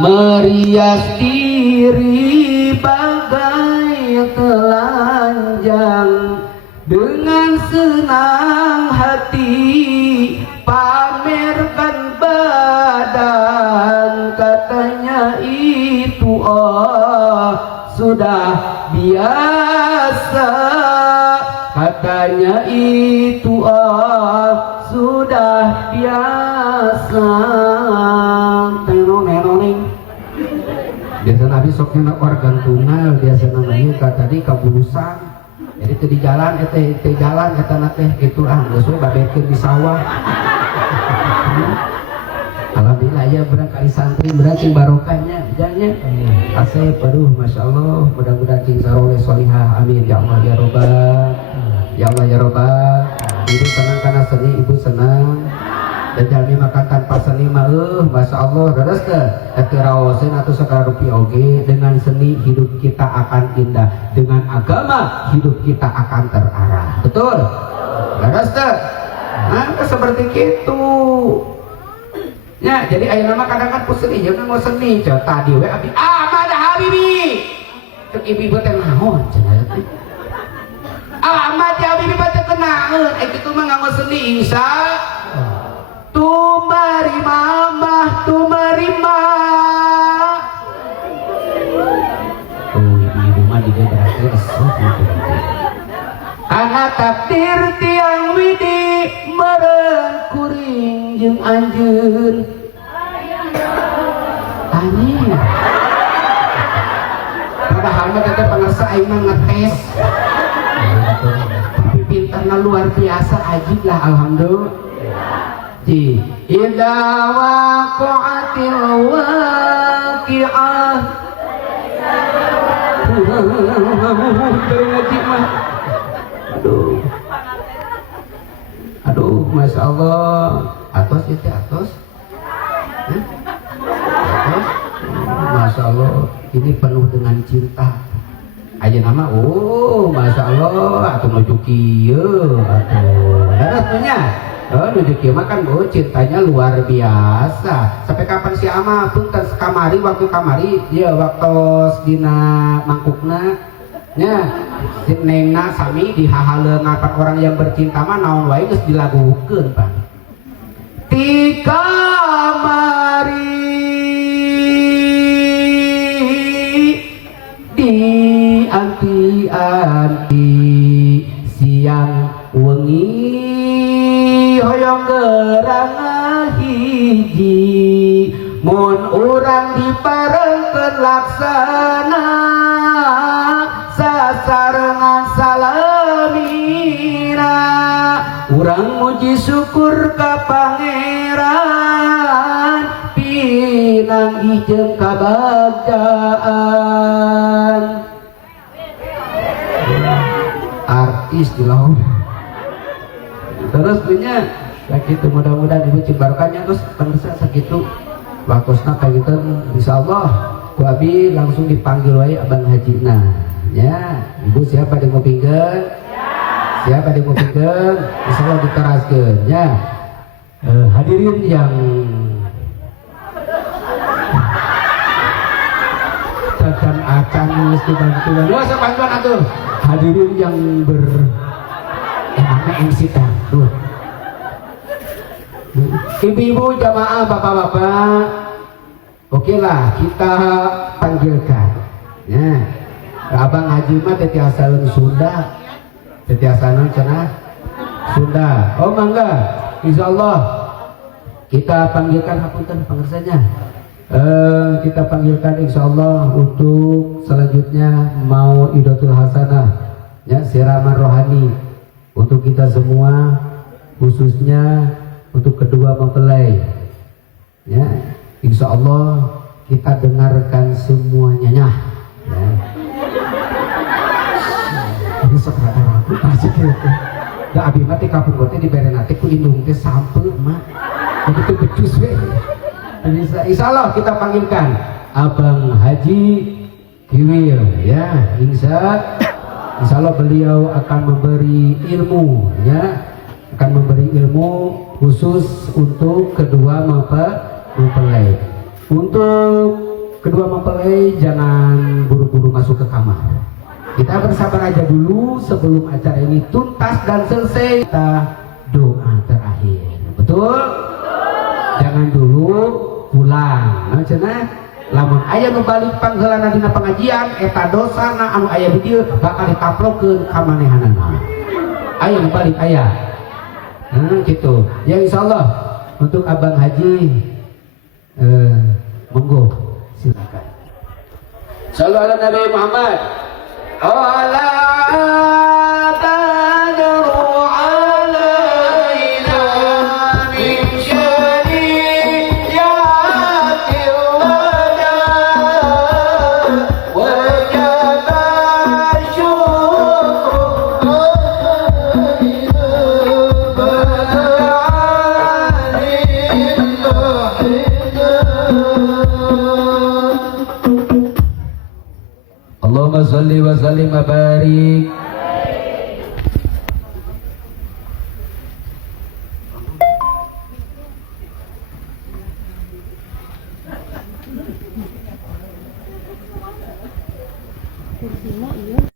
merias diri bagai telanjang, dengan senang hati pamerkan badan, katanya itu sudah biasa, katanya itu sudah biasa. Biasa nabi soknya organ tunggal, biasa namanya tadi kabulusan. Jadi itu di jalan, itu jalan kata nate gitu sesuai babekin di sawah. Alhamdulillah ya berangkali santri berarti barokahnya jangan asep. Aduh masya Allah, mudah-mudahan cing saroleh solihah, amin ya Allah ya robbal, ya Allah ya robbal. Ibu senang karena seni, ibu senang. Dan jalmi makan tanpa seni mah masya Allah dadas ke etirawasin atau sekarang rupiah oge. Dengan seni hidup kita akan indah, dengan agama hidup kita akan terarah, betul dadas ke nah seperti itu ya. Jadi ayo nama kadang-kadang puseni jangan mau seni tadi we abi Ahmad Habibi cek ibu teh naon cenah Ahmad Habibi baca kenaeun kitu mah nganggo seni insya tumari mamah tumari mah. Oh ibu mah di berarti esok gitu. Karena takdir tiang widi meren kuring jeung anjeun. Anjing. Padahal mah tetep pangarsa aing mah ngetes. Tapi pintarna luar biasa ajib lah alhamdulillah. Idza waqa'atil waqi'ah. Aduh, masya Allah. Atos itu atos. Atos. Masya Allah. Ini penuh dengan cinta. Aja nama, masya Allah. Atau nujuki ya. Atau darat punya. Nujuki makan cintanya luar biasa. Sampai kapan si ama pun kamari waktu kamari ya waktu dina mangkukna nya nengna sami dihahaleun ngapan orang yang bercinta mah naon wae geus dilagukeun Pak. Ti kamari di anti-anti siang wengi hoyong gerang hiji mun urang diparengkeun laksana sasarengan salamina urang muji syukur ka pangeran pinanggih jeung kabagjaan. Artis di laut terus punya sakitu mudah-mudahan ibu cibarkannya terus pemirsa sakitu wakosna kayak gitu insyaallah ku abi langsung dipanggil wae abang hajina ya. Ibu siapa yang mau pinggan siapa yang mau pinggan insyaallah diteraskeun ya. Hadirin yang cacan acan mesti bantuan wah bantuan atuh. Hadirin yang MC tuh. Ibu-ibu jamaah bapak-bapak, oke lah kita panggilkan ya. Abang Haji mah tetiasa Sunda, tetiasa cenah Sunda. Oh mangga, insyaallah kita panggilkan hapunten pangersanya. Kita panggilkan insyaallah untuk selanjutnya mau Idatul Hasanah ya, siraman rohani untuk kita semua, khususnya untuk kedua mempelai ya. Insya Allah kita dengarkan semuanya ya. Ini sekarang aku pasti gitu gak abi mati kapun gote diberi nanti ku indung teh sampel mak begitu becus we. Insya Allah kita panggilkan Abang Haji Kiwil ya. Insya Allah beliau akan memberi ilmu ya, akan memberi ilmu khusus untuk kedua mempelai. Untuk Kedua mempelai jangan buru-buru masuk ke kamar. Kita bersabar aja dulu sebelum acara ini tuntas dan selesai. Kita doa terakhir. Betul? Jangan dulu pulang. Nah, cenah lamun aya nu balik pangheulana dina pengajian eta dosana anu aya di dieu bakal ditaplokeun ka manehanana. Aya nu balik aya. Gitu. Ya insyaallah untuk Abang Haji monggo silakan. Shallallahu ala Nabi Muhammad. Ala tadru alaina min syari'atil wada wa jaba syukru Allahumma salli wa sallim wa barik. Kursinya iya.